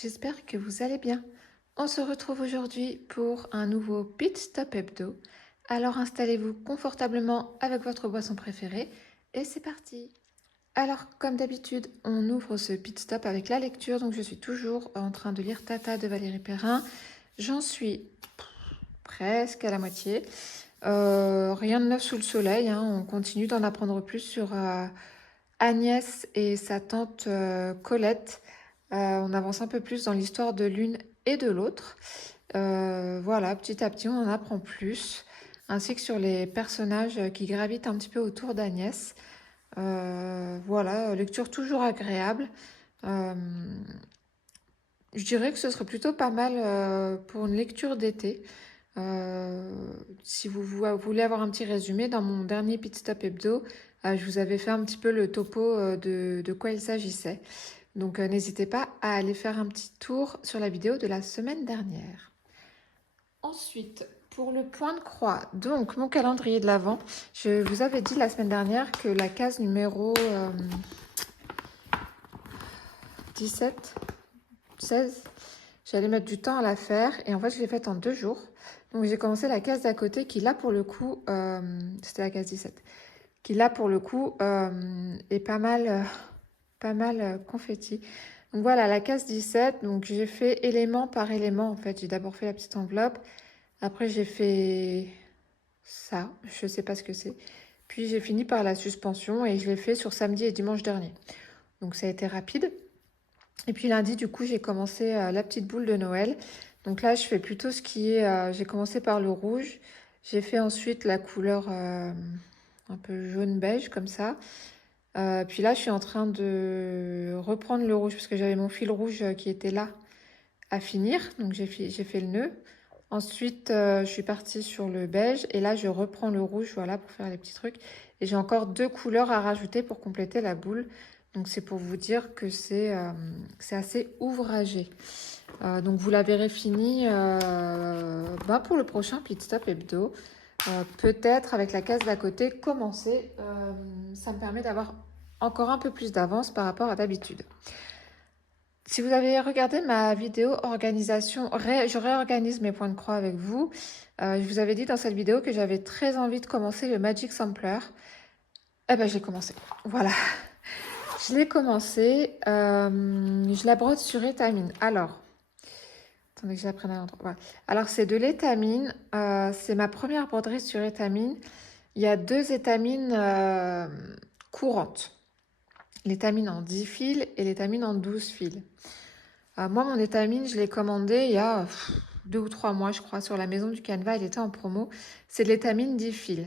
j'espère que vous allez bien. On se retrouve aujourd'hui pour un nouveau Pit Stop Hebdo. Alors installez-vous confortablement avec votre boisson préférée et c'est parti. Alors comme d'habitude, on ouvre ce Pit Stop avec la lecture, donc je suis toujours en train de lire Tata de Valérie Perrin. J'en suis presque à la moitié. Rien de neuf sous le soleil, hein. On continue d'en apprendre plus sur Agnès et sa tante Colette. On avance un peu plus dans l'histoire de l'une et de l'autre. Voilà, petit à petit, on en apprend plus, ainsi que sur les personnages qui gravitent un petit peu autour d'Agnès. Voilà, lecture toujours agréable. Euh, je dirais que ce serait plutôt pas mal pour une lecture d'été. Si vous voulez avoir un petit résumé, dans mon dernier Pit Stop Hebdo, je vous avais fait un petit peu le topo de quoi il s'agissait. Donc n'hésitez pas à aller faire un petit tour sur la vidéo de la semaine dernière. Ensuite, pour le point de croix, donc mon calendrier de l'Avent, je vous avais dit la semaine dernière que la case numéro 17, 16, j'allais mettre du temps à la faire et en fait je l'ai faite en 2 jours. Donc j'ai commencé la case d'à côté qui là pour le coup, c'était la case 17, qui là pour le coup est pas mal confetti. Donc voilà la case 17, donc j'ai fait élément par élément en fait. J'ai d'abord fait la petite enveloppe, après j'ai fait ça, je sais pas ce que c'est. Puis j'ai fini par la suspension et je l'ai fait sur samedi et dimanche dernier. Donc ça a été rapide. Et puis lundi, du coup, j'ai commencé la petite boule de Noël. Donc là, je fais plutôt ce qui est... j'ai commencé par le rouge. J'ai fait ensuite la couleur un peu jaune-beige, comme ça. Puis là, je suis en train de reprendre le rouge, parce que j'avais mon fil rouge qui était là à finir. Donc j'ai fait le nœud. Ensuite, je suis partie sur le beige. Et là, je reprends le rouge, voilà, pour faire les petits trucs. Et j'ai encore 2 couleurs à rajouter pour compléter la boule. Donc c'est pour vous dire que c'est assez ouvragé. Donc vous la verrez finie pour le prochain Pit Stop Hebdo. Peut-être avec la case d'à côté, commencer. Ça me permet d'avoir encore un peu plus d'avance par rapport à d'habitude. Si vous avez regardé ma vidéo organisation, je réorganise mes points de croix avec vous. Je vous avais dit dans cette vidéo que j'avais très envie de commencer le Magic Sampler. Eh ben, je l'ai commencé. Voilà. Je l'ai commencé. Je la brode sur étamine. Alors, attendez que je la prenne à l'endroit. Voilà. Alors, c'est de l'étamine. C'est ma première broderie sur étamine. Il y a 2 étamines courantes. L'étamine en 10 fils et l'étamine en 12 fils. Moi, mon étamine, je l'ai commandé il y a 2 ou 3 mois, je crois, sur la maison du Canva. Il était en promo. C'est de l'étamine 10 fils.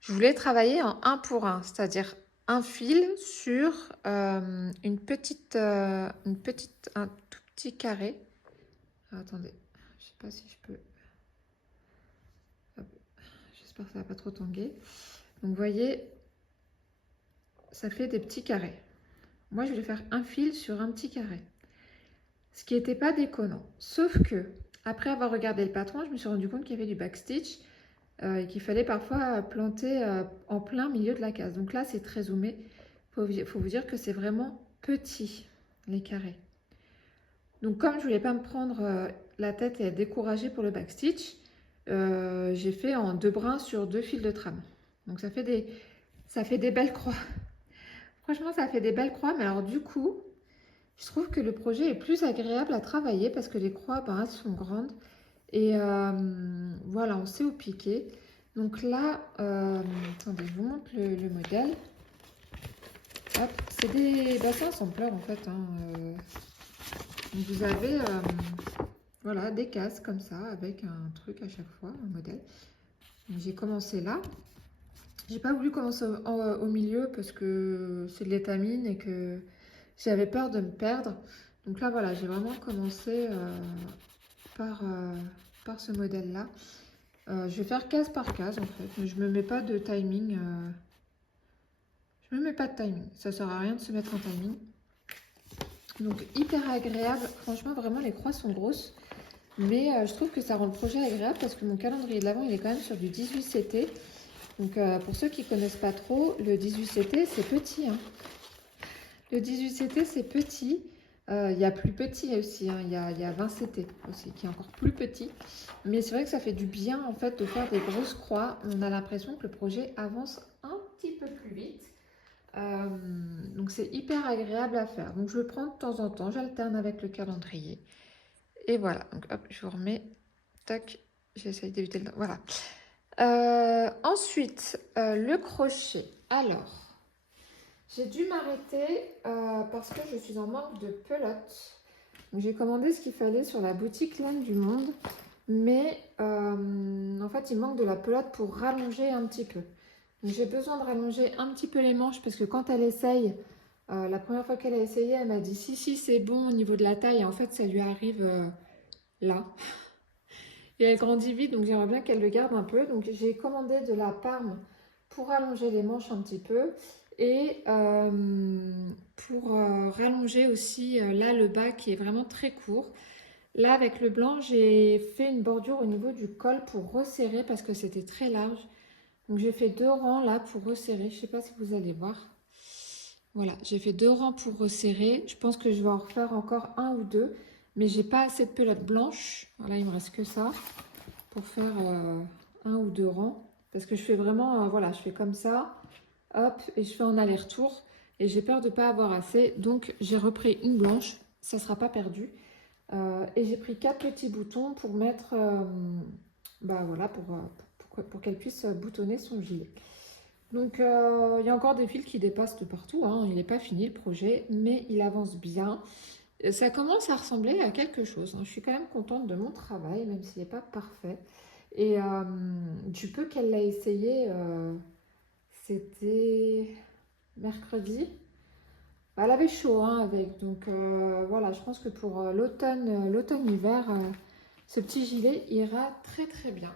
Je voulais travailler en 1 pour 1, c'est-à-dire un fil sur un tout petit carré. Attendez, je sais pas si je peux. Hop, j'espère que ça va pas trop tanguer. Donc vous voyez, ça fait des petits carrés. Moi, je voulais faire un fil sur un petit carré, ce qui n'était pas déconnant. Sauf que, après avoir regardé le patron, je me suis rendu compte qu'il y avait du backstitch et qu'il fallait parfois planter en plein milieu de la case. Donc là, c'est très zoomé. Il faut vous dire que c'est vraiment petit, les carrés. Donc comme je voulais pas me prendre la tête et être découragée pour le backstitch, j'ai fait en 2 brins sur 2 fils de trame. Donc ça fait des belles croix. Franchement, ça fait des belles croix, mais alors du coup, je trouve que le projet est plus agréable à travailler parce que les croix, elles sont grandes. Et voilà, on sait où piquer. Donc là, attendez, je vous montre le modèle. Hop, c'est des bassins sampleurs en fait. Donc vous avez voilà, des cases comme ça avec un truc à chaque fois, un modèle. J'ai commencé là. J'ai pas voulu commencer au milieu parce que c'est de l'étamine et que j'avais peur de me perdre. Donc là, voilà, j'ai vraiment commencé par ce modèle-là. Je vais faire case par case en fait, mais je me mets pas de timing. Je me mets pas de timing, ça sert à rien de se mettre en timing. Donc hyper agréable, franchement vraiment les croix sont grosses, mais je trouve que ça rend le projet agréable parce que mon calendrier de l'Avent il est quand même sur du 18 CT. Donc pour ceux qui connaissent pas trop, le 18 CT c'est petit. Hein. Le 18 CT c'est petit, Il y a plus petit aussi, hein. Il y a 20 CT aussi, qui est encore plus petit. Mais c'est vrai que ça fait du bien en fait de faire des grosses croix. On a l'impression que le projet avance un petit peu plus vite. Euh, donc c'est hyper agréable à faire. Donc je le prends de temps en temps, j'alterne avec le calendrier. Et voilà, donc hop, je vous remets. Tac, j'essaye d'éviter le... Voilà. Ensuite, le crochet. Alors, j'ai dû m'arrêter parce que je suis en manque de pelote. J'ai commandé ce qu'il fallait sur la boutique Laine du Monde, mais en fait, il manque de la pelote pour rallonger un petit peu. J'ai besoin de rallonger un petit peu les manches parce que quand elle essaye, la première fois qu'elle a essayé, elle m'a dit si, c'est bon au niveau de la taille. Et en fait, ça lui arrive là. Et elle grandit vite, donc j'aimerais bien qu'elle le garde un peu. Donc j'ai commandé de la parme pour rallonger les manches un petit peu. Et pour rallonger aussi là le bas qui est vraiment très court. Là avec le blanc j'ai fait une bordure au niveau du col pour resserrer parce que c'était très large. Donc j'ai fait 2 rangs là pour resserrer. Je ne sais pas si vous allez voir. Voilà, j'ai fait 2 rangs pour resserrer. Je pense que je vais en refaire encore un ou deux. Mais j'ai pas assez de pelote blanche. Voilà, il me reste que ça pour faire un ou 2 rangs. Parce que je fais vraiment, voilà, je fais comme ça, hop, et je fais en aller-retour. Et j'ai peur de ne pas avoir assez. Donc j'ai repris une blanche, ça ne sera pas perdu. Et j'ai pris 4 petits boutons pour mettre, bah voilà, pour qu'elle puisse boutonner son gilet. Donc il y a encore des fils qui dépassent de partout, hein. Il n'est pas fini le projet, mais il avance bien. Ça commence à ressembler à quelque chose, hein. Je suis quand même contente de mon travail, même s'il n'est pas parfait. Et du peu qu'elle l'a essayé, c'était mercredi. Bah, elle avait chaud hein, avec, donc voilà, je pense que pour l'automne-hiver, ce petit gilet ira très très bien.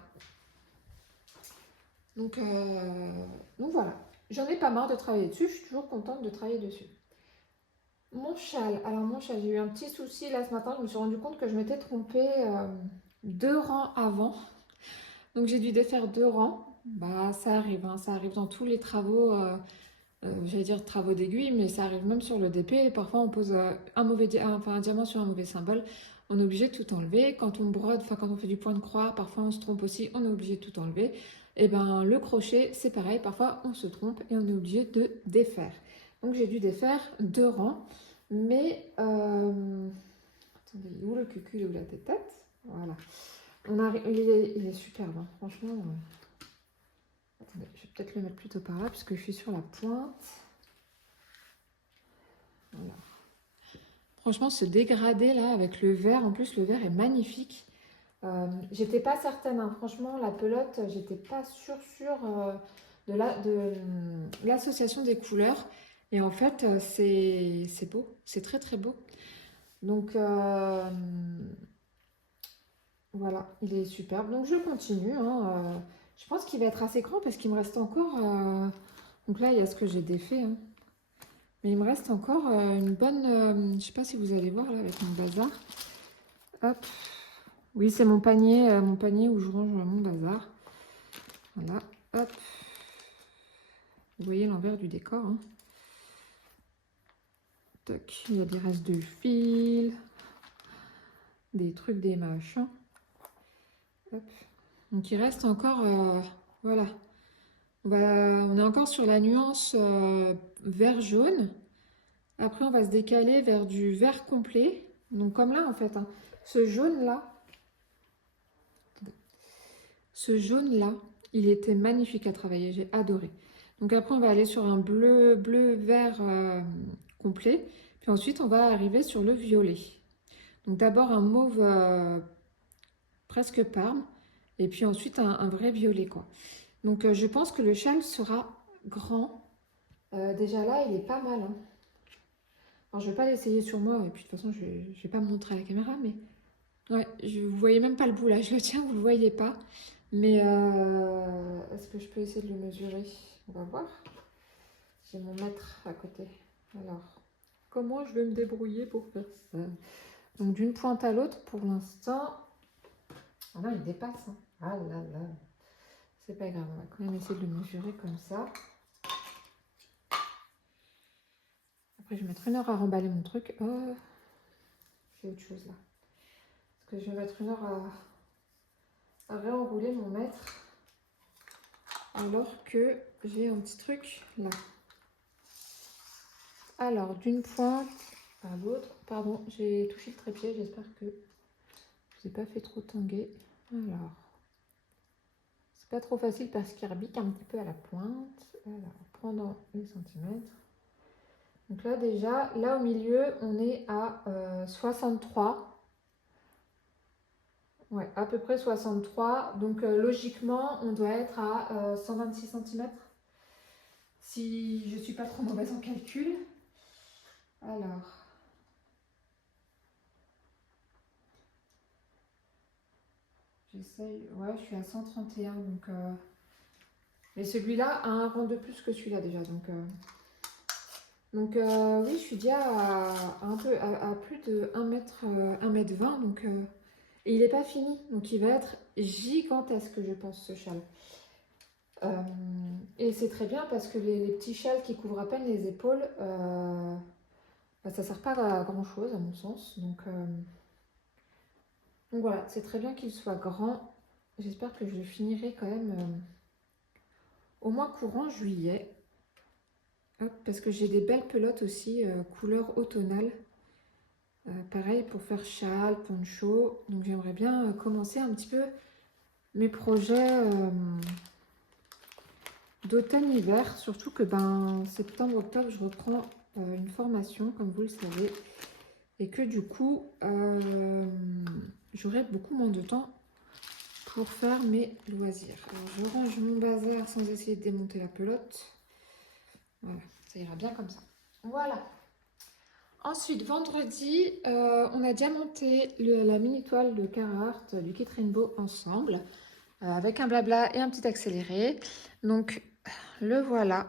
Donc, donc voilà, j'en ai pas marre de travailler dessus, je suis toujours contente de travailler dessus. Mon châle, alors mon châle, j'ai eu un petit souci là ce matin, je me suis rendu compte que je m'étais trompée 2 rangs avant. Donc j'ai dû défaire 2 rangs. Bah ça arrive, hein, ça arrive dans tous les travaux, j'allais dire travaux d'aiguille, mais ça arrive même sur le DP. Parfois on pose un diamant sur un mauvais symbole, on est obligé de tout enlever. Quand on brode, enfin quand on fait du point de croix, parfois on se trompe aussi, on est obligé de tout enlever. Et ben le crochet c'est pareil, parfois on se trompe et on est obligé de défaire. Donc j'ai dû défaire 2 rangs, mais attendez, où le cucul ou la tête? Voilà. Il est superbe, hein, franchement. Attendez, je vais peut-être le mettre plutôt par là puisque je suis sur la pointe. Voilà. Franchement, ce dégradé là avec le vert, en plus le vert est magnifique. J'étais pas certaine, hein, franchement, la pelote, j'étais pas sûre de l'association des couleurs. Et en fait, c'est beau, c'est très très beau. Donc voilà, il est superbe. Donc je continue, hein, je pense qu'il va être assez grand parce qu'il me reste encore... donc là, il y a ce que j'ai défait, hein. Mais il me reste encore une bonne... je ne sais pas si vous allez voir là avec mon bazar. Hop. Oui, c'est mon panier où je range mon bazar. Voilà, hop. Vous voyez l'envers du décor, hein. Tac. Il y a des restes de fil, des trucs, des machins. Hop. Donc il reste encore... voilà. On est encore sur la nuance vert-jaune. Après, on va se décaler vers du vert complet. Donc comme là, en fait, hein. Ce jaune-là, il était magnifique à travailler. J'ai adoré. Donc après, on va aller sur un bleu-vert complet. Puis ensuite, on va arriver sur le violet. Donc d'abord un mauve presque parme. Et puis ensuite, un vrai violet, quoi. Donc je pense que le châle sera grand. Déjà là, il est pas mal, hein. Alors, je vais pas l'essayer sur moi, et puis de toute façon, je vais pas me montrer à la caméra, mais ouais, vous voyez même pas le bout là, je le tiens, vous le voyez pas. Mais est-ce que je peux essayer de le mesurer? On va voir. J'ai mon mètre à côté. Alors, comment je vais me débrouiller pour faire ça? Donc, d'une pointe à l'autre, pour l'instant... Ah non, il dépasse, hein. Ah là là. C'est pas grave, on va quand même essayer de le mesurer comme ça. Après, je vais mettre 1 heure à remballer mon truc. Oh. c'est autre chose là. Parce que je vais mettre 1 heure à réenrouler mon mètre. Alors que j'ai un petit truc là. Alors, d'une pointe à l'autre. Pardon, j'ai touché le trépied. J'espère que je vous ai pas fait trop tanguer. Alors, c'est pas trop facile parce qu'il rebique un petit peu à la pointe. Alors, prenant les centimètres. Donc là, déjà, là au milieu, on est à 63. Ouais, à peu près 63. Donc, logiquement, on doit être à 126 cm. Si je suis pas trop mauvaise en calcul. Alors, j'essaye. Ouais, je suis à 131. Donc, mais celui-là a un rang de plus que celui-là déjà. Donc oui, je suis déjà à plus de 1 m 20. Donc, et il n'est pas fini. Donc, il va être gigantesque, je pense, ce châle. Et c'est très bien parce que les petits châles qui couvrent à peine les épaules, bah, ça ne sert pas à grand chose à mon sens. Donc voilà, c'est très bien qu'il soit grand. J'espère que je le finirai quand même au moins courant juillet. Hop, parce que j'ai des belles pelotes aussi, couleur automnale. Pareil pour faire châle, poncho. Donc j'aimerais bien commencer un petit peu mes projets d'automne-hiver. Surtout que septembre-octobre, je reprends une formation, comme vous le savez. Et que du coup, j'aurai beaucoup moins de temps pour faire mes loisirs. Alors je range mon bazar sans essayer de démonter la pelote. Voilà, ça ira bien comme ça. Voilà. Ensuite, vendredi, on a diamanté la mini toile de Carhartt du Kit Rainbow ensemble, avec un blabla et un petit accéléré. Donc, le voilà.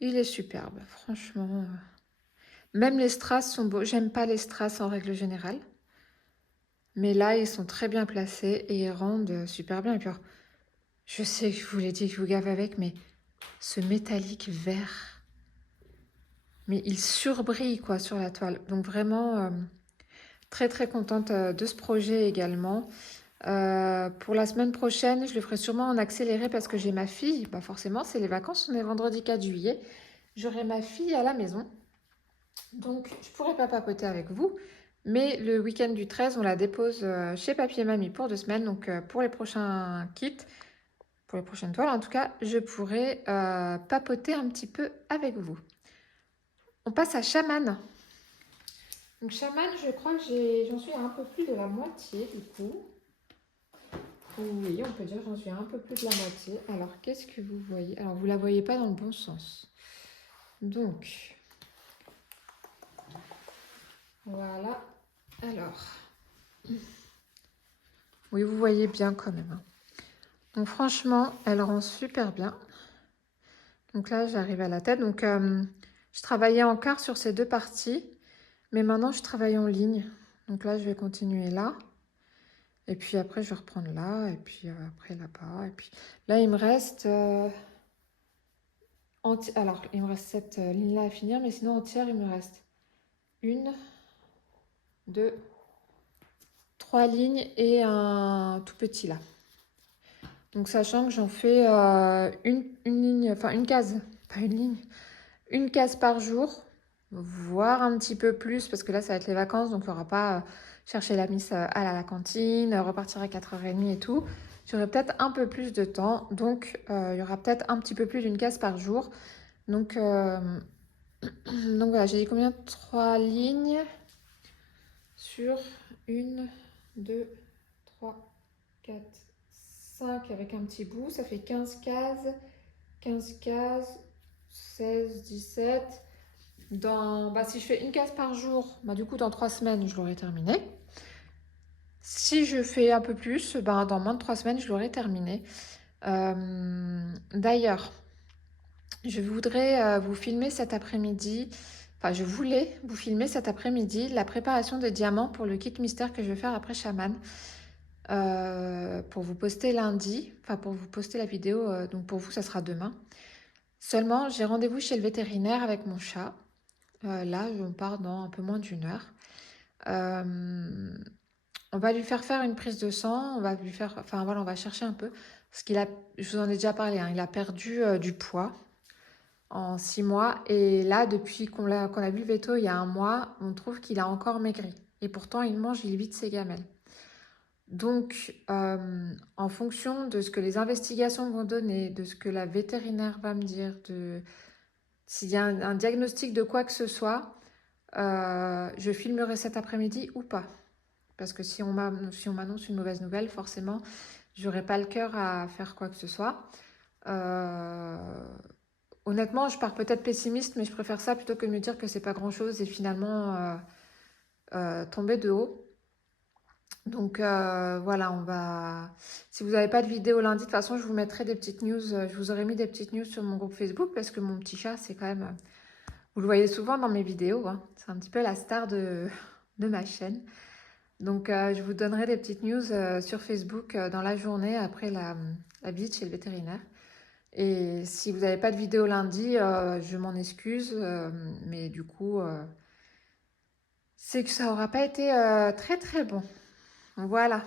Il est superbe, franchement. Même les strass sont beaux. J'aime pas les strass en règle générale. Mais là, ils sont très bien placés et ils rendent super bien. Et puis, alors, je sais que je vous l'ai dit que je vous gave avec, mais ce métallique vert, mais il surbrille quoi sur la toile. Donc vraiment très très contente de ce projet également. Pour la semaine prochaine, je le ferai sûrement en accéléré parce que j'ai ma fille. Bah forcément, c'est les vacances, on est vendredi 4 juillet. J'aurai ma fille à la maison. Donc, je ne pourrai pas papoter avec vous. Mais le week-end du 13, on la dépose chez Papy et Mamie pour 2 semaines. Donc, pour les prochains kits, pour les prochaines toiles, en tout cas, je pourrai papoter un petit peu avec vous. On passe à Shaman. Donc, Shaman, je crois que j'en suis à un peu plus de la moitié du coup. Oui, on peut dire que j'en suis à un peu plus de la moitié. Alors, qu'est-ce que vous voyez? Alors, vous ne la voyez pas dans le bon sens. Donc, voilà. Alors, oui, vous voyez bien quand même. Hein. Donc, franchement, elle rend super bien. Donc là, j'arrive à la tête. Donc, je travaillais en quart sur ces 2 parties. Mais maintenant, je travaille en ligne. Donc là, je vais continuer là. Et puis après, je vais reprendre là. Et puis après, là-bas. Et puis là, il me reste... alors, il me reste cette ligne-là à finir. Mais sinon, entière, il me reste 1, 2, 3 lignes et un tout petit là. Donc, sachant que j'en fais une ligne, enfin une case, pas une ligne, une case par jour, voire un petit peu plus, parce que là, ça va être les vacances, donc il n'y aura pas chercher la miss à la cantine, repartir à 4h30 et tout. J'aurai peut-être un peu plus de temps, donc il y aura peut-être un petit peu plus d'une case par jour. Donc voilà, j'ai dit combien? 3 lignes sur 1, 2, 3, 4, 5 avec un petit bout, ça fait 15 cases, 16, 17. Si je fais une case par jour, du coup dans 3 semaines, je l'aurai terminé. Si je fais un peu plus, dans moins de 3 semaines, je l'aurai terminé. D'ailleurs, je voudrais vous filmer cet après-midi, je voulais vous filmer cet après-midi la préparation des diamants pour le kit mystère que je vais faire après Shaman. Pour vous poster lundi, pour vous poster la vidéo, donc pour vous ça sera demain. Seulement j'ai rendez-vous chez le vétérinaire avec mon chat. Là on part dans un peu moins d'1 heure. Euh, on va lui faire une prise de sang, on va lui faire, enfin voilà, on va chercher un peu. Parce qu'il a, je vous en ai déjà parlé, hein, il a perdu du poids en 6 mois. Et là, depuis qu'on a vu le veto il y a un mois, on trouve qu'il a encore maigri. Et pourtant, il évite ses gamelles. Donc, en fonction de ce que les investigations vont donner, de ce que la vétérinaire va me dire, de s'il y a un diagnostic de quoi que ce soit, je filmerai cet après-midi ou pas. Parce que si on m'annonce une mauvaise nouvelle, forcément, j'aurai pas le cœur à faire quoi que ce soit. Euh, Honnêtement, je pars peut-être pessimiste, mais je préfère ça plutôt que de me dire que c'est pas grand-chose et finalement tomber de haut. Donc voilà, on va. Si vous n'avez pas de vidéo lundi, de toute façon, je vous mettrai des petites news. Je vous aurais mis des petites news sur mon groupe Facebook parce que mon petit chat, c'est quand même. Vous le voyez souvent dans mes vidéos, hein. C'est un petit peu la star de ma chaîne. Donc je vous donnerai des petites news sur Facebook dans la journée après la visite chez le vétérinaire. Et si vous n'avez pas de vidéo lundi, je m'en excuse, mais du coup, c'est que ça n'aura pas été très très bon. Voilà.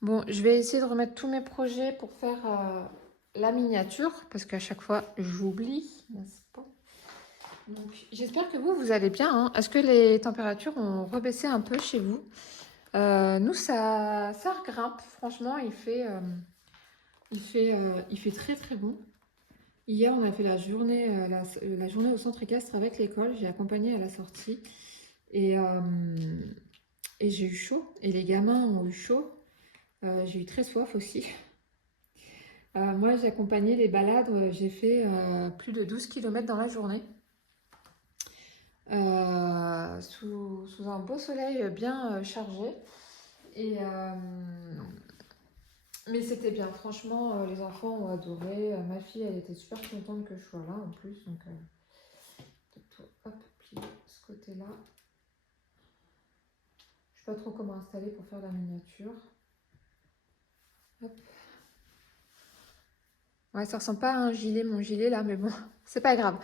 Bon, je vais essayer de remettre tous mes projets pour faire la miniature, parce qu'à chaque fois, j'oublie, n'est-ce pas? Donc, j'espère que vous allez bien, hein. Est-ce que les températures ont rebaissé un peu chez vous? Nous, ça grimpe. Franchement, il fait très très bon. Hier, on a fait la journée au centre équestre avec l'école. J'ai accompagné à la sortie et j'ai eu chaud. Et les gamins ont eu chaud. J'ai eu très soif aussi. Moi, j'ai accompagné les balades. J'ai fait plus de 12 km dans la journée. Sous un beau soleil bien chargé. Et, mais c'était bien. Franchement, les enfants ont adoré. Ma fille, elle était super contente que je sois là en plus. Donc, hop, plier ce côté-là. Je sais pas trop comment installer pour faire la miniature. Hop. Ouais, ça ressemble pas à un gilet, mon gilet là, mais bon, c'est pas grave.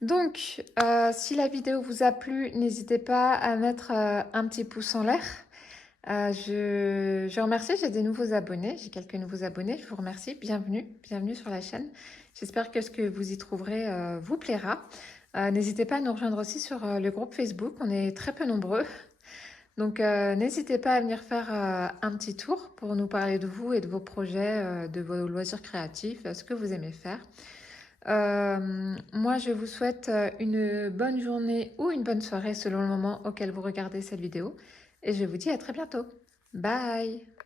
Donc, si la vidéo vous a plu, n'hésitez pas à mettre un petit pouce en l'air. Je remercie, j'ai des nouveaux abonnés, j'ai quelques nouveaux abonnés, je vous remercie, bienvenue sur la chaîne. J'espère que ce que vous y trouverez vous plaira. N'hésitez pas à nous rejoindre aussi sur le groupe Facebook, on est très peu nombreux. Donc n'hésitez pas à venir faire un petit tour pour nous parler de vous et de vos projets, de vos loisirs créatifs, ce que vous aimez faire. Moi, je vous souhaite une bonne journée ou une bonne soirée selon le moment auquel vous regardez cette vidéo. Et je vous dis à très bientôt. Bye!